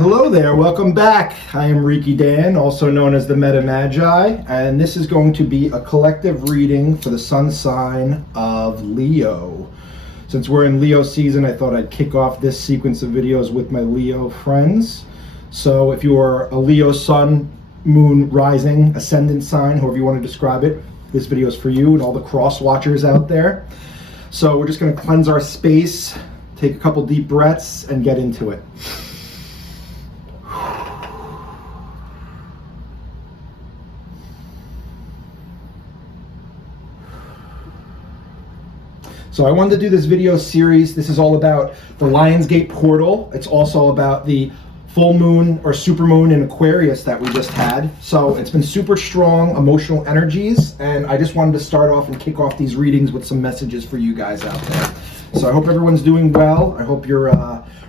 Hello there, welcome back. I am Reiki Dan, also known as the Meta Magi, and this is going to be a collective reading for the sun sign of Leo. Since we're in Leo season, I thought I'd kick off this sequence of videos with my Leo friends. So if you are a Leo sun, moon, rising, ascendant sign, however you want to describe it, this video is for you and all the cross watchers out there. So we're just going to cleanse our space, take a couple deep breaths, and get into it. So I wanted to do this video series. This is all about the Lionsgate portal. It's also about the full moon or supermoon in Aquarius that we just had. So it's been super strong emotional energies, and I just wanted to start off and kick off these readings with some messages for you guys out there. So I hope everyone's doing well. I hope you're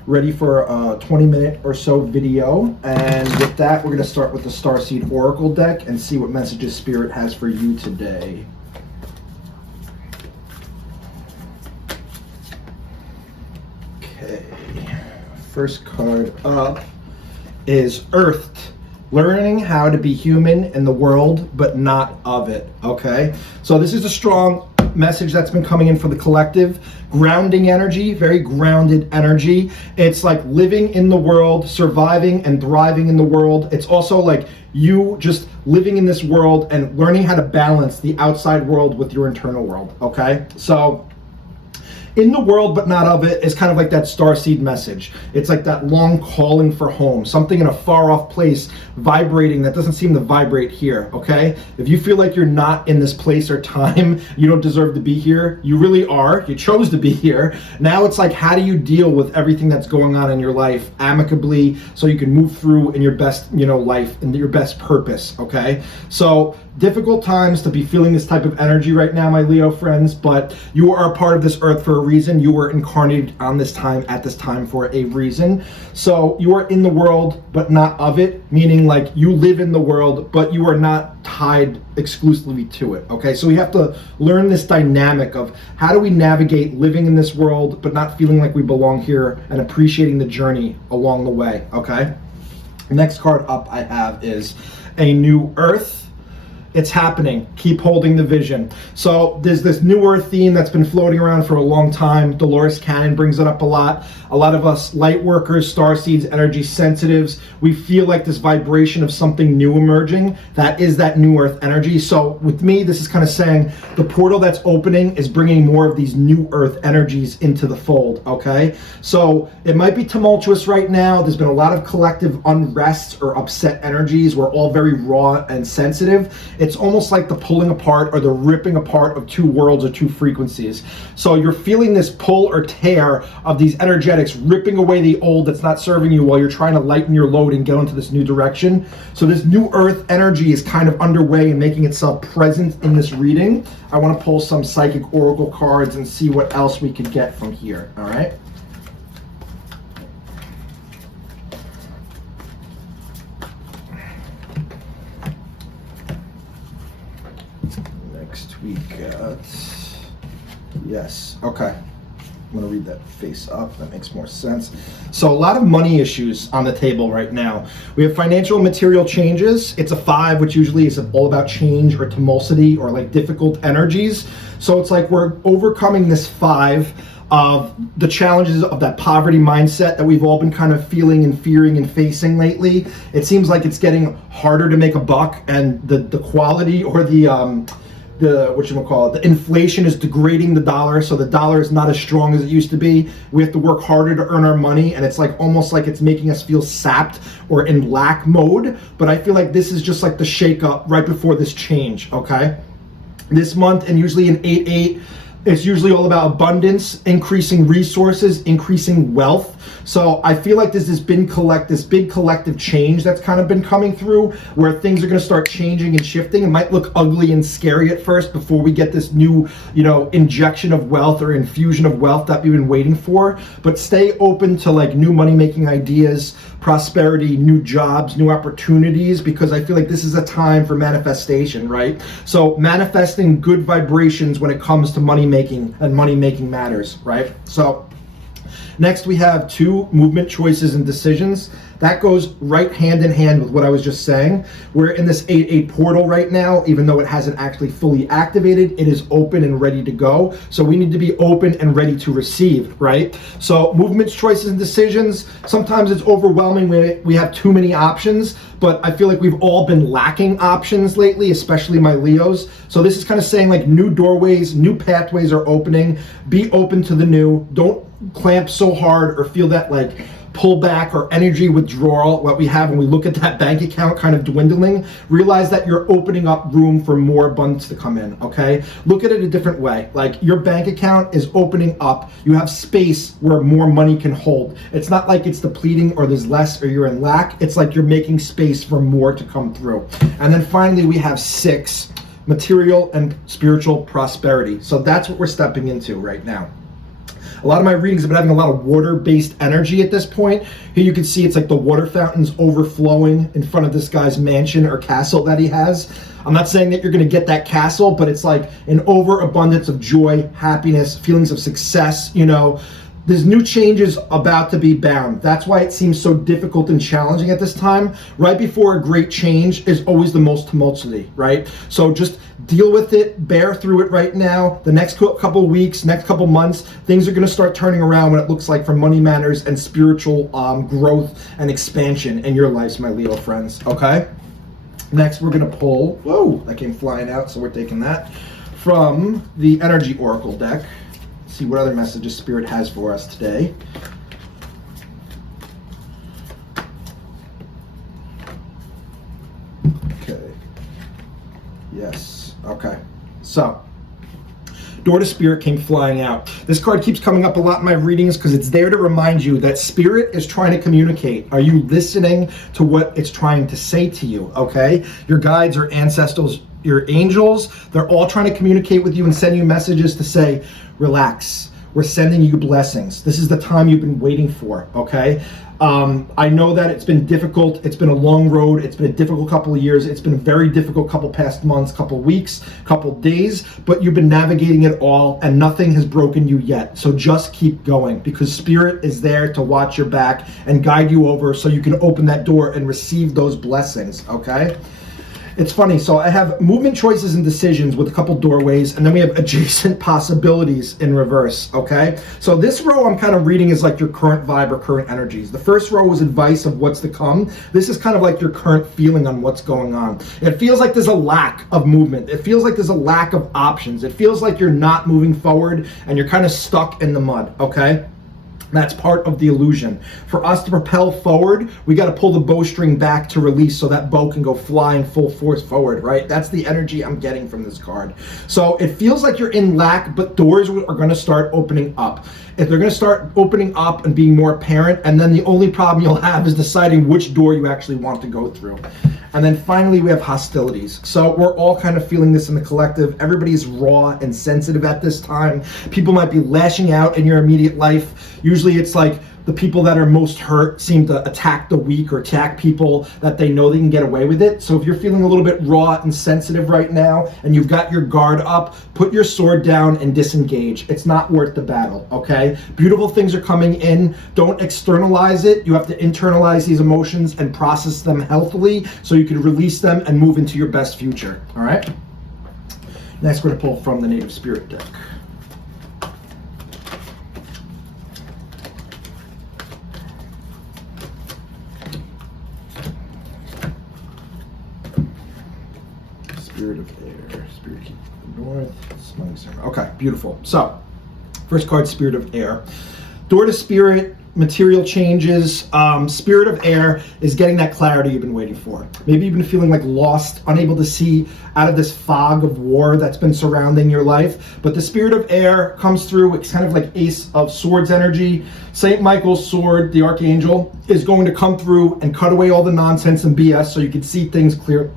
ready for a 20-minute or so video. And with that, we're going to start with the Starseed Oracle deck and see what messages Spirit has for you today. Okay, first card up is Earthed, learning how to be human in the world but not of it. Okay, so this is a strong message that's been coming in for the collective. Grounding energy, very grounded energy. It's like living in the world, surviving and thriving in the world. It's also like you just living in this world and learning how to balance the outside world with your internal world. Okay, so in the world but not of it is kind of like that starseed message. It's like that long calling for home, something in a far off place vibrating that doesn't seem to vibrate here. Okay, if you feel like you're not in this place or time, you don't deserve to be here. You really are. You chose to be here. Now it's like, how do you deal with everything that's going on in your life amicably so you can move through in your best, life and your best purpose. Okay, so difficult times to be feeling this type of energy right now, my Leo friends, but you are a part of this earth for a reason. You were incarnated on this time at this time for a reason. So you are in the world but not of it, meaning like you live in the world but you are not tied exclusively to it. Okay, so we have to learn this dynamic of how do we navigate living in this world but not feeling like we belong here and appreciating the journey along the way. Okay, next card up I have is a new earth. It's happening. Keep holding the vision. So there's this new earth theme that's been floating around for a long time. Dolores Cannon brings it up a lot. A lot of us light workers, starseeds, energy sensitives, we feel like this vibration of something new emerging. That is that new earth energy. So with me, this is kind of saying the portal that's opening is bringing more of these new earth energies into the fold. Okay, so it might be tumultuous right now. There's been a lot of collective unrest or upset energies. We're all very raw and sensitive. It's almost like the pulling apart or the ripping apart of two worlds or two frequencies. So you're feeling this pull or tear of these energetics ripping away the old that's not serving you while you're trying to lighten your load and get into this new direction. So this new earth energy is kind of underway and making itself present in this reading. I want to pull some psychic oracle cards and see what else we could get from here. All right. We got, yes, okay. I'm gonna read that face up, that makes more sense. So a lot of money issues on the table right now. We have financial and material changes. It's a 5, which usually is all about change or tumultuosity or like difficult energies. So it's like we're overcoming this 5 of the challenges of that poverty mindset that we've all been kind of feeling and fearing and facing lately. It seems like it's getting harder to make a buck, and the quality or the inflation is degrading the dollar, so the dollar is not as strong as it used to be. We have to work harder to earn our money, and it's like almost like it's making us feel sapped or in lack mode. But I feel like this is just like the shake-up right before this change. Okay, this month, and usually in 8/8, it's usually all about abundance, increasing resources, increasing wealth. So I feel like there's this big collective change that's kind of been coming through, where things are going to start changing and shifting. It might look ugly and scary at first before we get this new, injection of wealth or infusion of wealth that we've been waiting for. But stay open to like new money-making ideas, prosperity, new jobs, new opportunities, because I feel like this is a time for manifestation, right? So manifesting good vibrations when it comes to money making and money making matters, right? So next we have 2 movement choices and decisions. That goes right hand in hand with what I was just saying. We're in this 8-8 portal right now, even though it hasn't actually fully activated, it is open and ready to go. So we need to be open and ready to receive, right? So movements, choices, and decisions, sometimes it's overwhelming when we have too many options, but I feel like we've all been lacking options lately, especially my Leos. So this is kind of saying like new doorways, new pathways are opening. Be open to the new. Don't clamp so hard or feel that like pull back or energy withdrawal, what we have when we look at that bank account kind of dwindling. Realize that you're opening up room for more abundance to come in, okay? Look at it a different way. Like your bank account is opening up. You have space where more money can hold. It's not like it's depleting or there's less or you're in lack. It's like you're making space for more to come through. And then finally we have 6, material and spiritual prosperity. So that's what we're stepping into right now. A lot of my readings have been having a lot of water-based energy at this point. Here you can see it's like the water fountains overflowing in front of this guy's mansion or castle that he has. I'm not saying that you're going to get that castle, but it's like an overabundance of joy, happiness, feelings of success, you know. There's new changes about to be bound. That's why it seems so difficult and challenging at this time. Right before a great change is always the most tumultuous, right? So just deal with it, bear through it right now. The next couple weeks, next couple months, things are going to start turning around when it looks like for money matters and spiritual growth and expansion in your lives, my Leo friends, okay? Next, we're going to pull, whoa, that came flying out, so we're taking that, from the Energy Oracle deck. See what other messages Spirit has for us today. Okay. Yes. Okay. So, Door to Spirit came flying out. This card keeps coming up a lot in my readings because it's there to remind you that Spirit is trying to communicate. Are you listening to what it's trying to say to you? Okay? Your guides or ancestors, your angels, they're all trying to communicate with you and send you messages to say, relax. We're sending you blessings. This is the time you've been waiting for, okay? I know that it's been difficult. It's been a long road. It's been a difficult couple of years. It's been a very difficult couple past months, couple weeks, couple days, but you've been navigating it all and nothing has broken you yet. So just keep going because Spirit is there to watch your back and guide you over so you can open that door and receive those blessings, okay? It's funny, so I have movement, choices, and decisions with a couple doorways, and then we have adjacent possibilities in reverse, okay? So this row I'm kind of reading is like your current vibe or current energies. The first row was advice of what's to come. This is kind of like your current feeling on what's going on. It feels like there's a lack of movement. It feels like there's a lack of options. It feels like you're not moving forward and you're kind of stuck in the mud, okay? That's part of the illusion. For us to propel forward, we got to pull the bowstring back to release so that bow can go flying full force forward, right? That's the energy I'm getting from this card. So it feels like you're in lack, but doors are going to start opening up. If they're going to start opening up and being more apparent, and then the only problem you'll have is deciding which door you actually want to go through. And then finally, we have hostilities. So we're all kind of feeling this in the collective. Everybody's raw and sensitive at this time. People might be lashing out in your immediate life. Usually it's like the people that are most hurt seem to attack the weak or attack people that they know they can get away with it. So if you're feeling a little bit raw and sensitive right now and you've got your guard up, put your sword down and disengage. It's not worth the battle, okay? Beautiful things are coming in. Don't externalize it. You have to internalize these emotions and process them healthily so you can release them and move into your best future, all right? Next, we're going to pull from the Native Spirit deck. Spirit of Air, Spirit keep the North, okay, beautiful. So, first card, Spirit of Air. Door to Spirit, material changes. Spirit of Air is getting that clarity you've been waiting for. Maybe you've been feeling like lost, unable to see out of this fog of war that's been surrounding your life. But the Spirit of Air comes through. It's kind of like Ace of Swords energy. St. Michael's sword, the Archangel, is going to come through and cut away all the nonsense and BS so you can see things clear.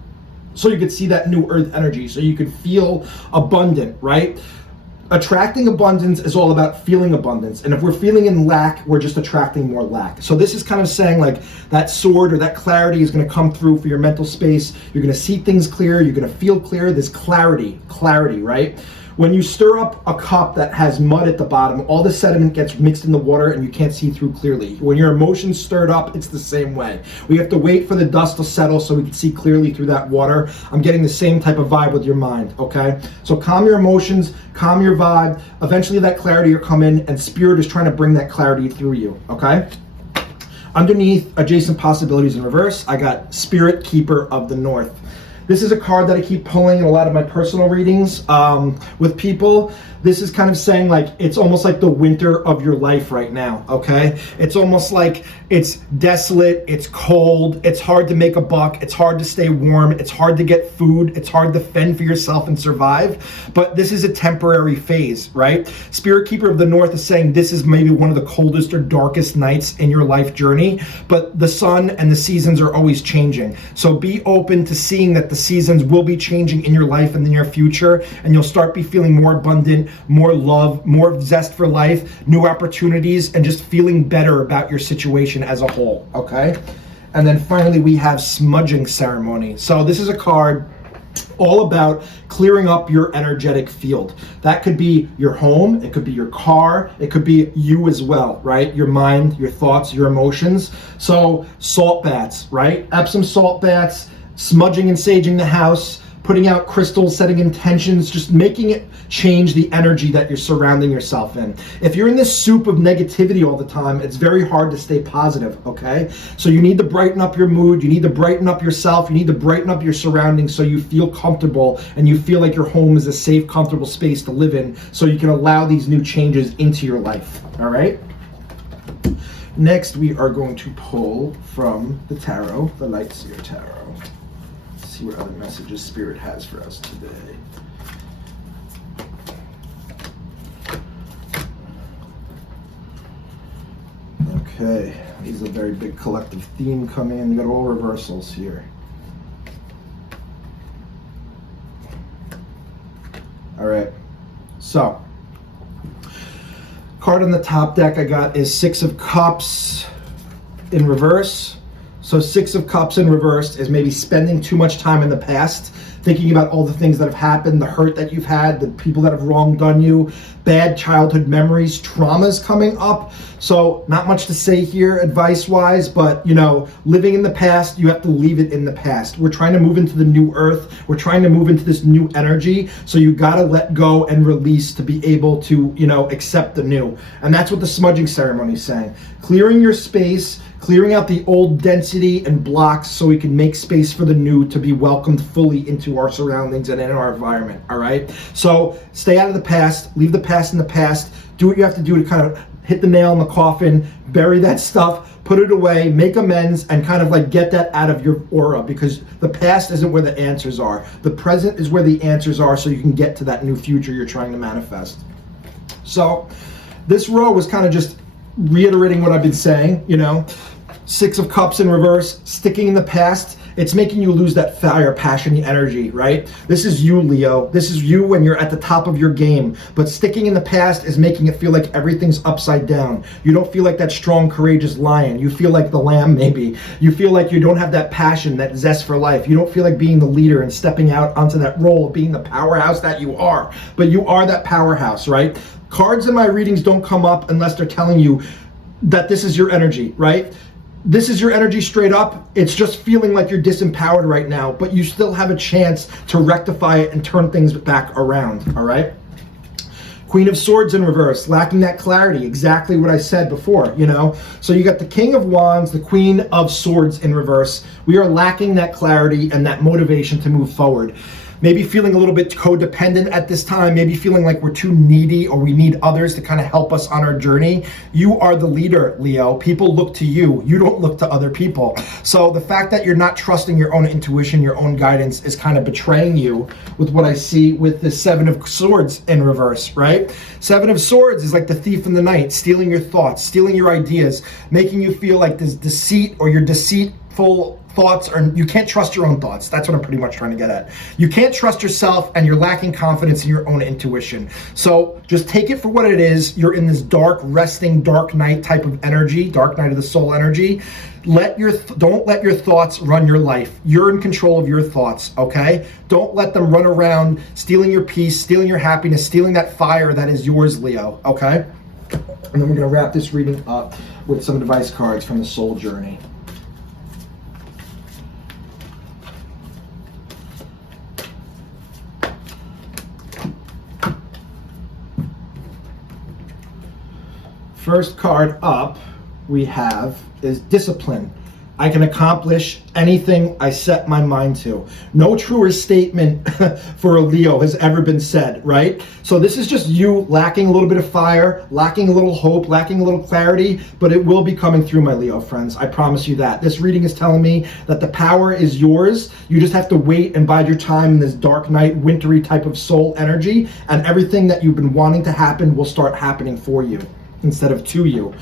So you could see that new earth energy, so you could feel abundant, right? Attracting abundance is all about feeling abundance. And if we're feeling in lack, we're just attracting more lack. So this is kind of saying like that sword or that clarity is going to come through for your mental space. You're going to see things clear. You're going to feel clear. There's clarity, right? When you stir up a cup that has mud at the bottom, all the sediment gets mixed in the water and you can't see through clearly. When your emotions stirred up, it's the same way. We have to wait for the dust to settle so we can see clearly through that water. I'm getting the same type of vibe with your mind, okay? So calm your emotions, calm your vibe. Eventually that clarity will come in, and spirit is trying to bring that clarity through you, okay? Underneath adjacent possibilities in reverse, I got Spirit Keeper of the North. This is a card that I keep pulling in a lot of my personal readings with people. This is kind of saying like, it's almost like the winter of your life right now, okay? It's almost like it's desolate, it's cold, it's hard to make a buck, it's hard to stay warm, it's hard to get food, it's hard to fend for yourself and survive, but this is a temporary phase, right? Spirit Keeper of the North is saying this is maybe one of the coldest or darkest nights in your life journey, but the sun and the seasons are always changing. So be open to seeing that the seasons will be changing in your life in the near future, and you'll start be feeling more abundant, more love, more zest for life, new opportunities, and just feeling better about your situation as a whole, okay? And then finally we have Smudging Ceremony. So this is a card all about clearing up your energetic field. That could be your home, it could be your car, it could be you as well, right? Your mind, your thoughts, your emotions. So salt baths, right? Epsom salt baths, smudging and saging the house, putting out crystals, setting intentions, just making it change the energy that you're surrounding yourself in. If you're in this soup of negativity all the time, it's very hard to stay positive, okay? So you need to brighten up your mood, you need to brighten up yourself, you need to brighten up your surroundings so you feel comfortable and you feel like your home is a safe, comfortable space to live in, so you can allow these new changes into your life, all right? Next, we are going to pull from the tarot, the Lightseer Tarot. See what other messages Spirit has for us today. Okay, these are a very big collective theme coming in. You got all reversals here. All right, so card on the top deck I got is Six of Cups in reverse. So Six of Cups in reverse is maybe spending too much time in the past, thinking about all the things that have happened, the hurt that you've had, the people that have wronged on you, bad childhood memories, traumas coming up. So not much to say here advice-wise, but you know, living in the past, you have to leave it in the past. We're trying to move into the new earth. We're trying to move into this new energy. So you gotta let go and release to be able to, you know, accept the new. And that's what the smudging ceremony is saying. Clearing your space, clearing out the old density and blocks so we can make space for the new to be welcomed fully into our surroundings and in our environment, all right? So stay out of the past, leave the past in the past, do what you have to do to kind of hit the nail in the coffin, bury that stuff, put it away, make amends, and kind of like get that out of your aura, because the past isn't where the answers are. The present is where the answers are, so you can get to that new future you're trying to manifest. So this row was kind of just reiterating what I've been saying, you know. Six of Cups in reverse, sticking in the past, it's making you lose that fire, passion, energy, right? This is you, Leo. This is you when you're at the top of your game. But sticking in the past is making it feel like everything's upside down. You don't feel like that strong, courageous lion. You feel like the lamb, maybe. You feel like you don't have that passion, that zest for life. You don't feel like being the leader and stepping out onto that role of being the powerhouse that you are. But you are that powerhouse, right? Cards in my readings don't come up unless they're telling you that this is your energy, right? This is your energy straight up. It's just feeling like you're disempowered right now, but you still have a chance to rectify it and turn things back around, all right? Queen of Swords in reverse, lacking that clarity, exactly what I said before, you know? So you got the King of Wands, the Queen of Swords in reverse. We are lacking that clarity and that motivation to move forward. Maybe feeling a little bit codependent at this time, maybe feeling like we're too needy or we need others to kind of help us on our journey. You are the leader, Leo. People look to you. You don't look to other people. So the fact that you're not trusting your own intuition, your own guidance is kind of betraying you with what I see with the Seven of Swords in reverse, right? Seven of Swords is like the thief in the night, stealing your thoughts, stealing your ideas, making you feel like this deceit or you're deceitful thoughts, or you can't trust your own thoughts. That's what I'm pretty much trying to get at. You can't trust yourself, and you're lacking confidence in your own intuition. So just take it for what it is. You're in this dark, resting, dark night type of energy, dark night of the soul energy. Don't let your thoughts run your life. You're in control of your thoughts, okay? Don't let them run around stealing your peace, stealing your happiness, stealing that fire that is yours, Leo, okay? And then we're gonna wrap this reading up with some advice cards from the soul journey. First card up we have is discipline. I can accomplish anything I set my mind to. No truer statement for a Leo has ever been said, right? So this is just you lacking a little bit of fire, lacking a little hope, lacking a little clarity, but it will be coming through, my Leo friends. I promise you that. This reading is telling me that the power is yours. You just have to wait and bide your time in this dark night, wintry type of soul energy, and everything that you've been wanting to happen will start happening for you instead of to you.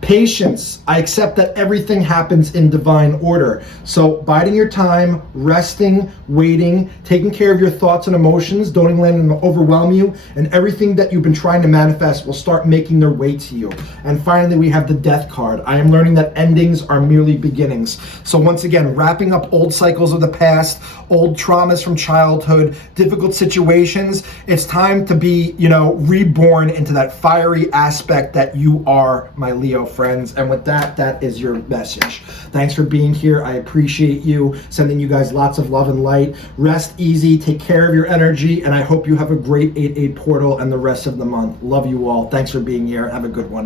Patience. I accept that everything happens in divine order. So biding your time, resting, waiting, taking care of your thoughts and emotions, don't let them overwhelm you, and everything that you've been trying to manifest will start making their way to you. And finally, we have the death card. I am learning that endings are merely beginnings. So once again, wrapping up old cycles of the past, old traumas from childhood, difficult situations. It's time to be, reborn into that fiery aspect that you are, my Leo friends. And with that, that is your message. Thanks for being here. I appreciate you. Sending you guys lots of love and light. Rest easy, take care of your energy, and I hope you have a great 8/8 portal and the rest of the month. Love you all. Thanks for being here. Have a good one.